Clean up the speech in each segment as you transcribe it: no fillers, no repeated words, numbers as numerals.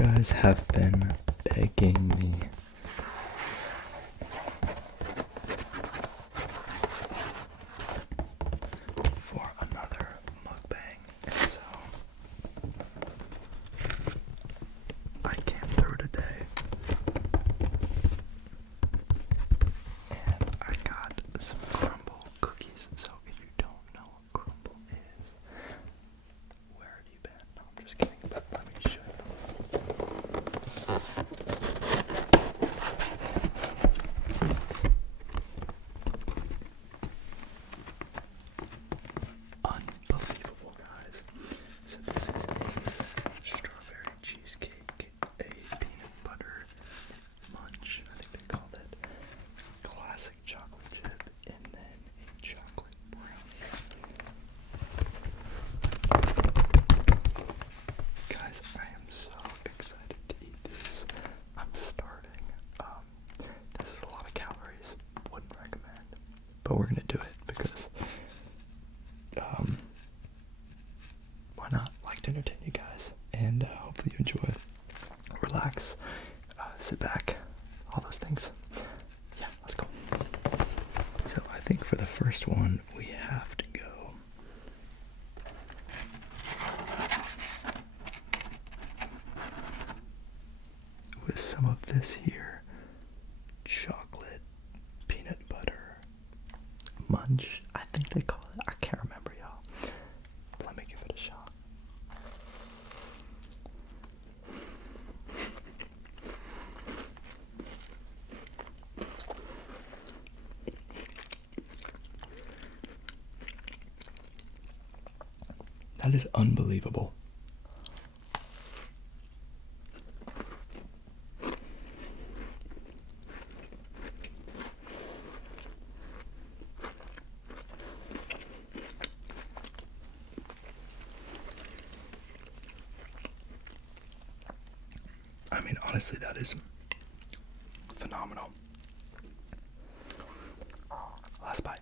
guys have been begging me for another mukbang, and so I came through today and I got some Crumbl cookies. So if you don't know what Crumbl is, where have you been? No, I'm just kidding, but let me show you. Unbelievable, guys. So this is a strawberry cheesecake, a peanut butter munch, I think they call it, classic chocolate chip, and then a chocolate brownie. Guys, I am so excited to eat this. I'm starting. This is a lot of calories. Wouldn't recommend, but we're gonna do it because why not? Like to entertain you guys, and hopefully you enjoy, relax, sit back, all those things. Yeah, let's go. So I think for the first one we have to go with some of this here chocolate peanut butter munch, I think they call it. I can't remember, y'all. Let me give it a shot. That is unbelievable. I mean, honestly, that is phenomenal. Last bite.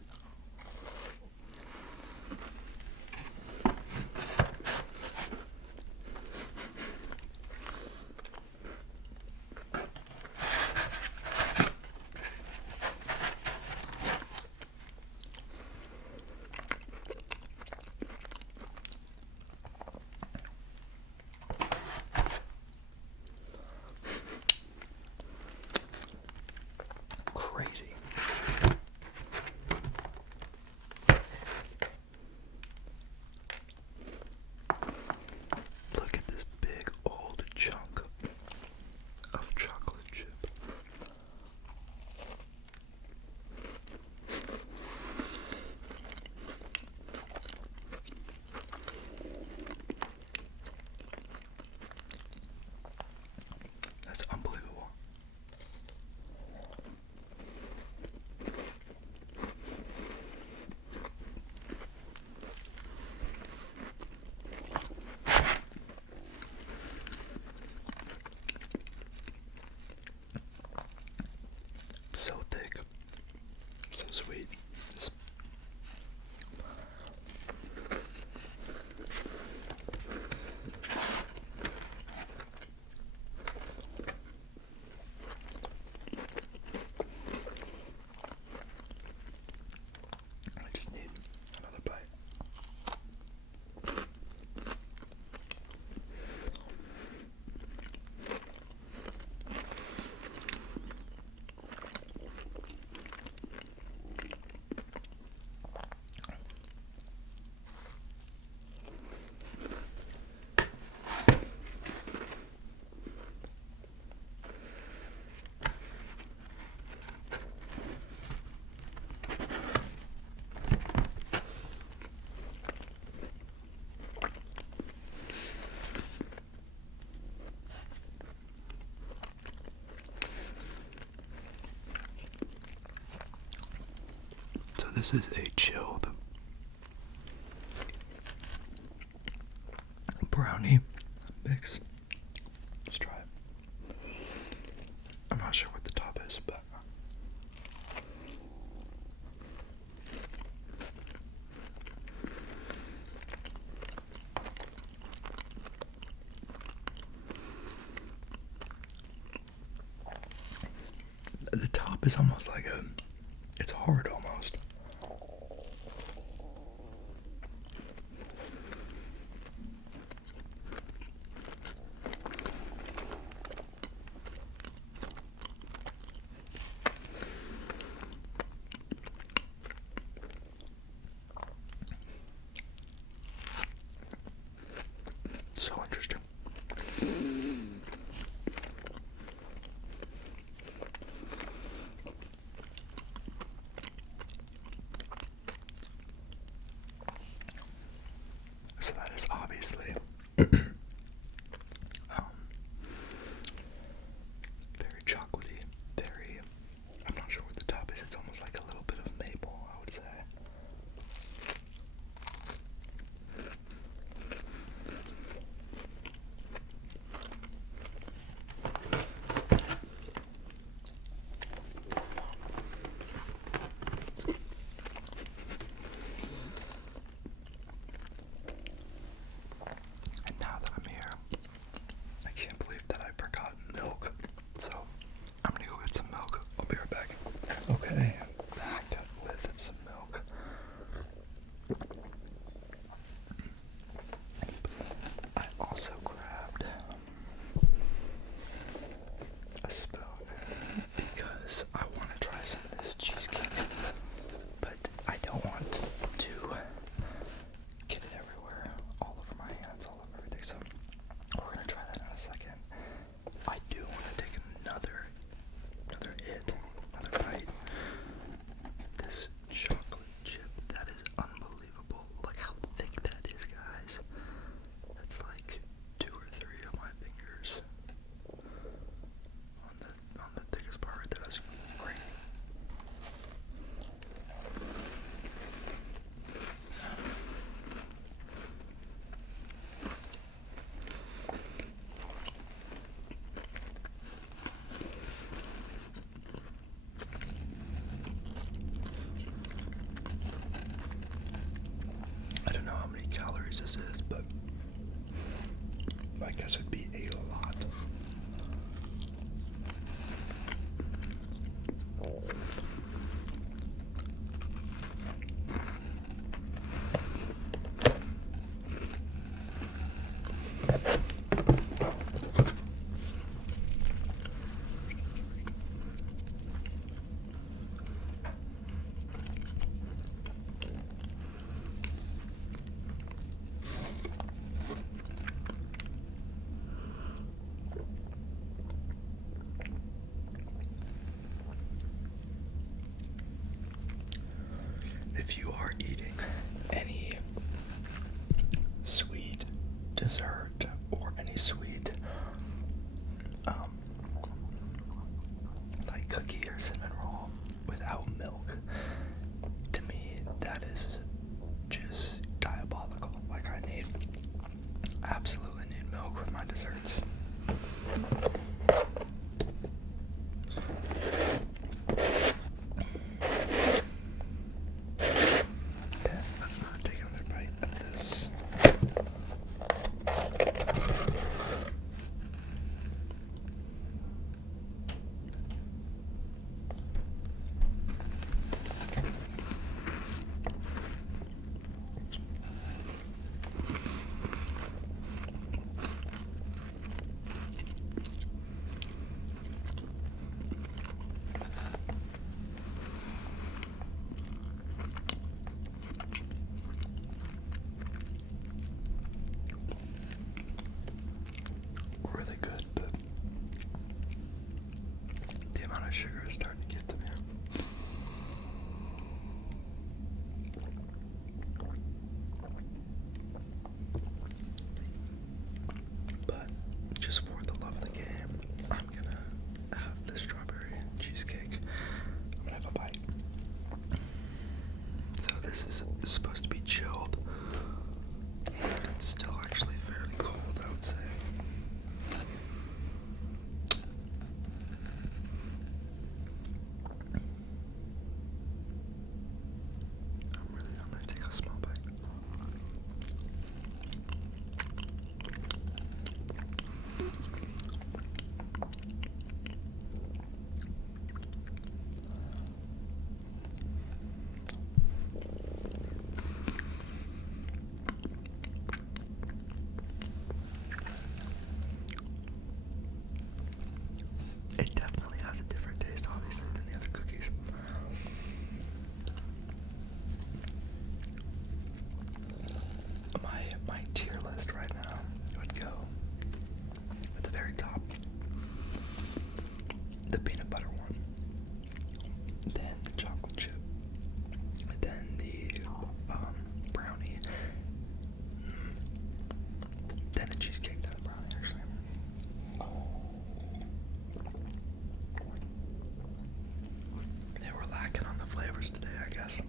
Crazy. Look at this big old chunk of chocolate chip. That's unbelievable. So thick, so sweet. I just need another bite. So this is a chilled brownie mix. Let's try it. I'm not sure what the top is, but is almost like it's hard almost. So interesting. So that is obviously very chocolatey, very, I'm not sure what the top is, it's almost like a little bit of maple, I would say. And now that I'm here, I can't believe that I forgot milk. So I'm gonna go get some milk. I'll be right back. Okay, back with some milk. I also grabbed a spoon because I want to try some of this cheesecake, but I don't want to get it everywhere, all over my hands, all over everything, so we're gonna try that in a second. I do want to take another hit, another bite. This chocolate chip, that is unbelievable. Look how thick that is, guys. That's like 2 or 3 of my fingers on the thickest part right there. That's great. I don't know how many calories this is, but I guess it would be a lot. the peanut butter one, then the chocolate chip, then the brownie, then the cheesecake, then the brownie actually. They were lacking on the flavors today, I guess.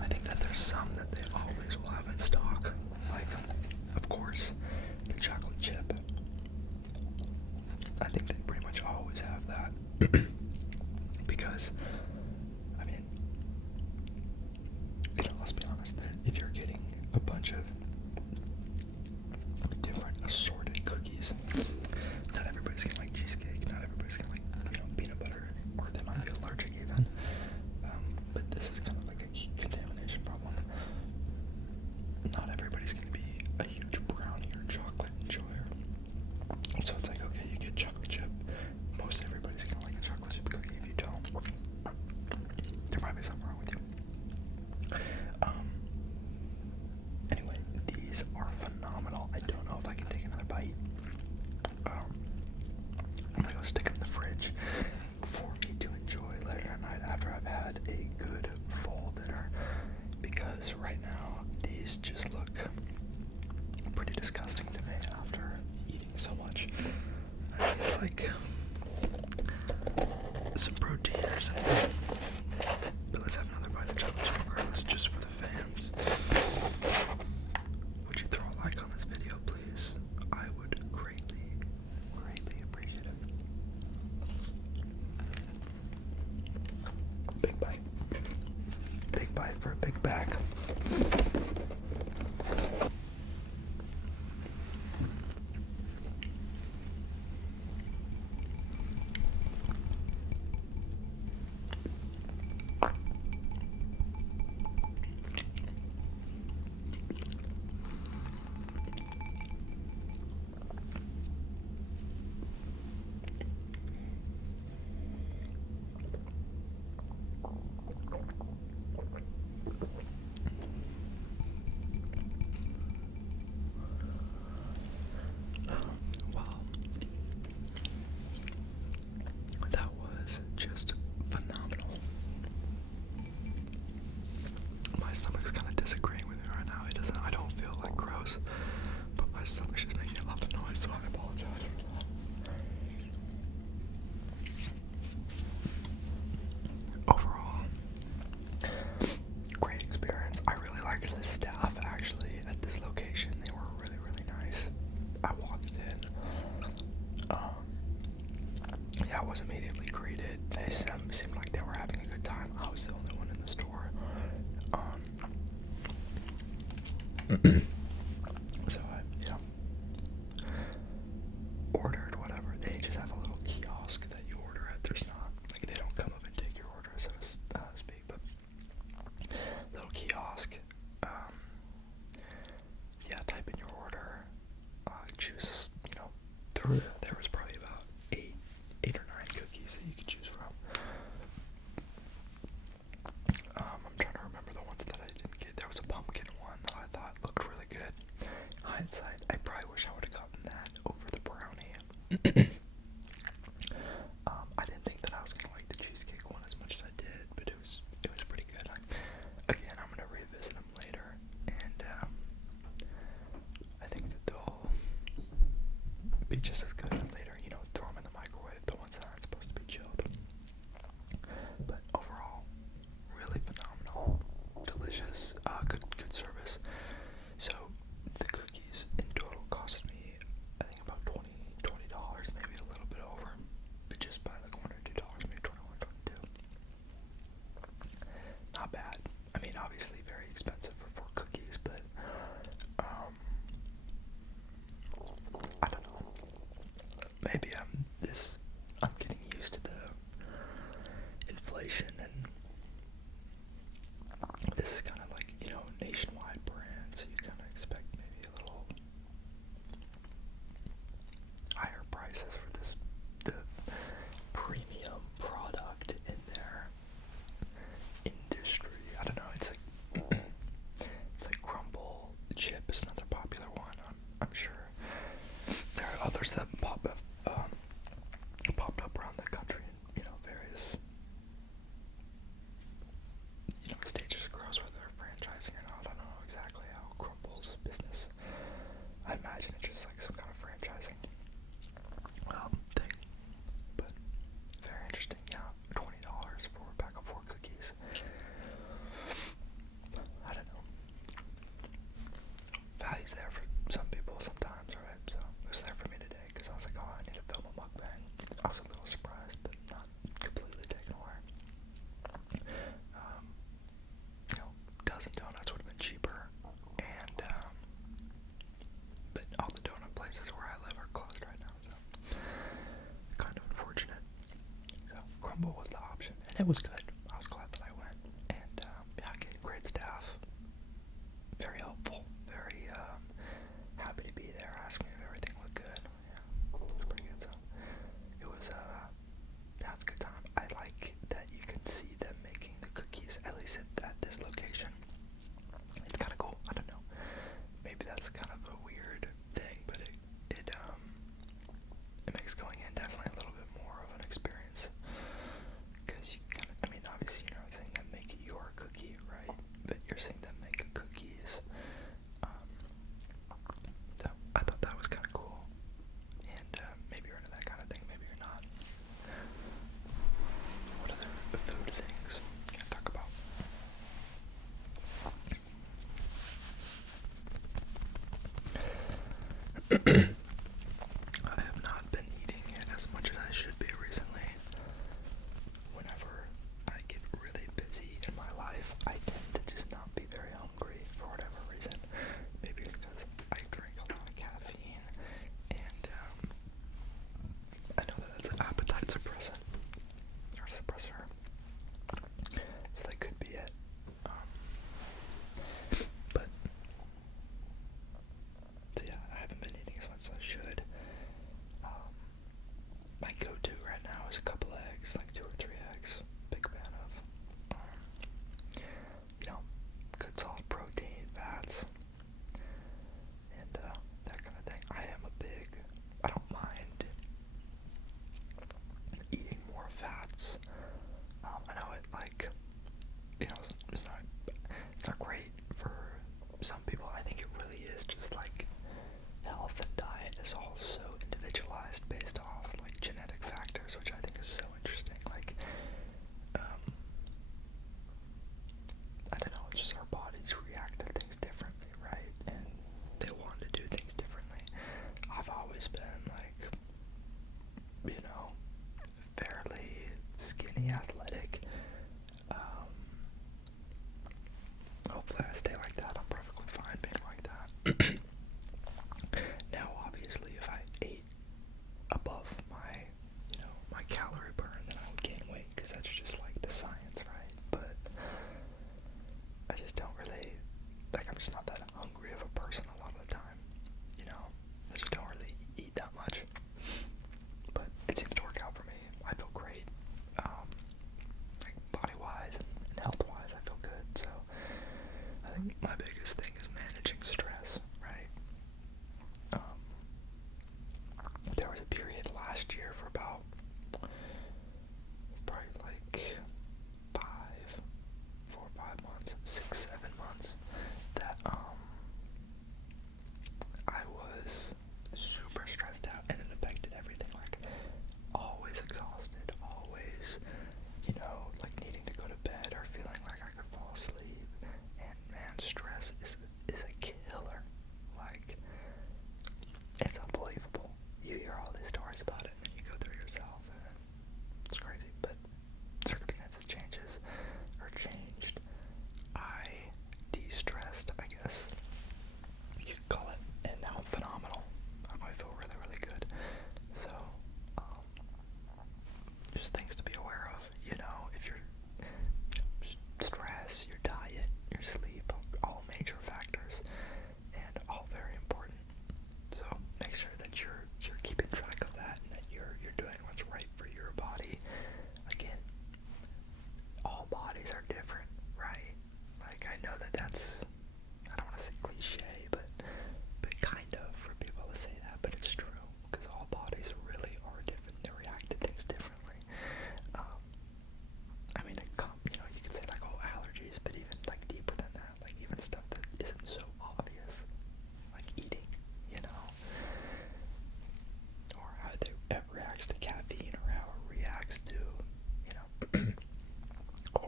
I think that there's some that they always will have in stock, like, of course, the chocolate chip. I think they pretty much always have that. Because, I mean, let's be honest, that if you're getting a bunch of different assorted cookies, not everybody's gonna like cheesecake, not everybody's gonna like, peanut butter, or they might be allergic even. But this is kind of like a contamination problem. Not everybody's gonna be a huge brownie or chocolate enjoyer. So it's like, okay, you get chocolate chip. Most everybody's gonna like a chocolate chip cookie. If you don't, there might be something wrong with you. Anyway, these are phenomenal. I don't know if I can take another bite. I'm gonna go stick them in the fridge for me to enjoy later at night after I've had a good full dinner. Because right now, these just look pretty disgusting to me after eating so much. I need like some protein or something. But let's have another bite of chocolate chip regardless, just for the fans. Would you throw a like on this video, please? I would greatly, greatly appreciate it. Big bite. Big bite for a big bag. Wow. That was just phenomenal. My stomach's kind of disagreeing with me right now. I don't feel like gross, but my stomach's just making a lot of noise, so I apologize for that. Overall, great experience. I really liked the staff actually at this location. They were really, really nice. I walked in. Yeah, I was immediately greeted. They seemed like they were having a good time. I was the only one in the store. So I, ordered whatever. They just have a little kiosk that you order at. There's not, like, they don't come up and take your order, so to speak, but little kiosk. Type in your order. Choose, there was probably about eight or nine cookies that you could choose from. I'm trying to remember the ones that I didn't get. There was a pumpkin one that I thought looked really good. Hindsight, I probably wish I would have gotten that over the brownie. I didn't think that I was gonna like the cheesecake one as much as I did, but it was pretty good. Again, I'm gonna revisit them later, and I think that they'll be just as good later. Throw them in the microwave, the ones that aren't supposed to be chilled. But overall, really phenomenal, delicious, good service. So the cookies in total cost me, I think, about $20, maybe a little bit over, but just by like $1 or $2, maybe 21, 22. Not bad. I mean, obviously very expensive for cookies, but I don't know. Maybe I'm getting used to the inflation, and this is kind of like, nationwide brand, so you kind of expect maybe a little higher prices for the premium product in their industry. I don't know, it's like Crumbl chip is another popular one. I'm sure there are others that popped up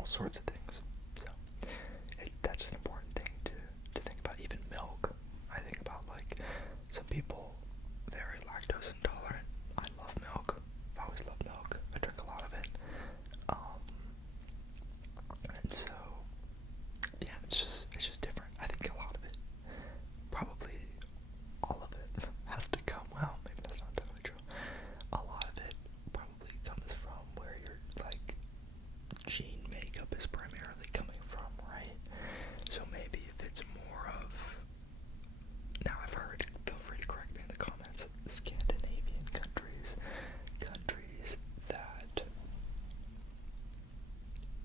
all sorts of things. So that's an important thing to think about. Even milk. I think about, like, some people very lactose intolerant. I love milk. I've always loved milk. I drink a lot of it. And so, yeah, it's just different. I think a lot of it, probably all of it, has to come. Well, maybe that's not totally true. A lot of it probably comes from where your, like, gene makeup is primarily coming from, right? So maybe if it's more of, now I've heard, feel free to correct me in the comments, Scandinavian countries that,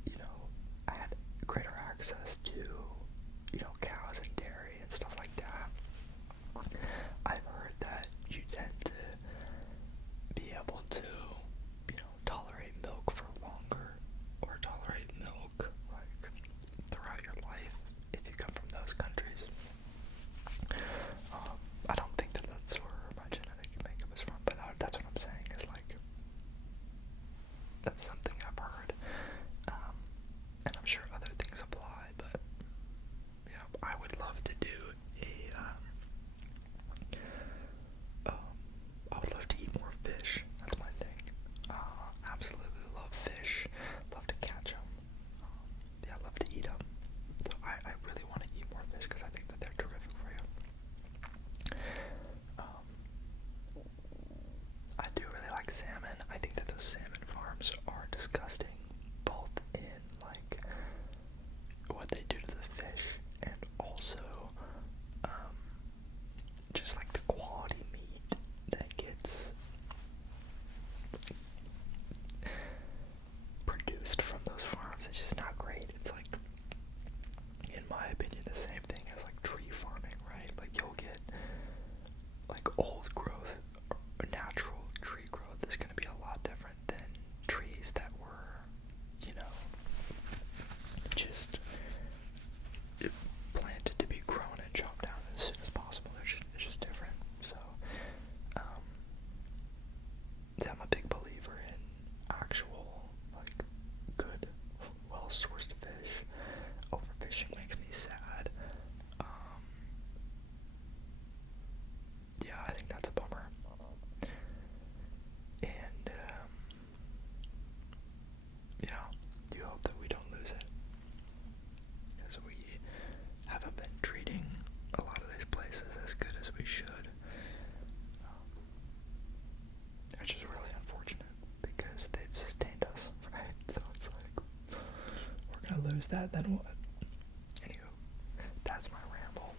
you know, had greater access to, you know, cows and dairy and stuff like that. I've heard that you tend to be able to, you know, tolerate milk for longer, or tolerate milk, like, throughout your life if you come from those countries. I don't think that that's where my genetic makeup is from, but that's what I'm saying, is like, that's something I've heard, and I'm sure other things apply, but yeah, I would love to do I would love to eat more fish. That's my thing. Absolutely love fish. Love to catch them. Yeah, love to eat them. So I really want to eat more fish because I think that they're terrific for you. I do really like salmon. I think that those salmon farms are disgusting, both in, like, what they do to the fish, and also just like the quality meat that gets produced from those farms. It's just not great. It's like, in my opinion, the same thing as like tree farming, right? Like, you'll get, like, old growth or natural tree growth is going to be a lot different than trees that were, you know, just planted to be grown and chopped down as soon as possible. It's just different. So, yeah, I'm a big believer in actual, like, good, well-sourced fish. Overfishing makes me sad. Yeah, I think that's a bummer. And, yeah, you hope that we don't lose it, because we haven't been treating a lot of these places as good as we should. Which is really unfortunate, because they've sustained us, right? So it's like, we're gonna lose that, then what? Anywho, that's my ramble.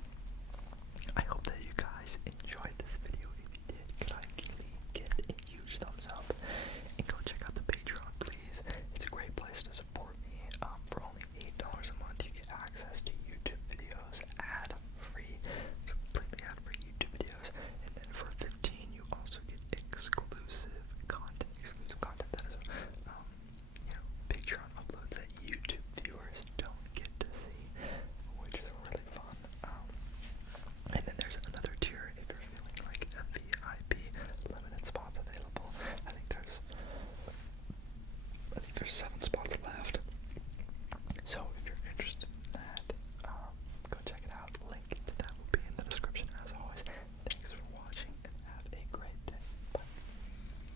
I hope that you guys enjoyed this video. If you did, kindly get a huge thumbs up, and go check out the Patreon, please. It's a great place to support me. For only $8 a month, you get access to YouTube videos, ad-free, completely ad-free YouTube videos, and then for $15, you also get exclusive content that is, you know, Patreon uploads that YouTube viewers don't get to see, which is really fun. And then there's another tier if you're feeling like a VIP, limited spots available. I think there's 7 spots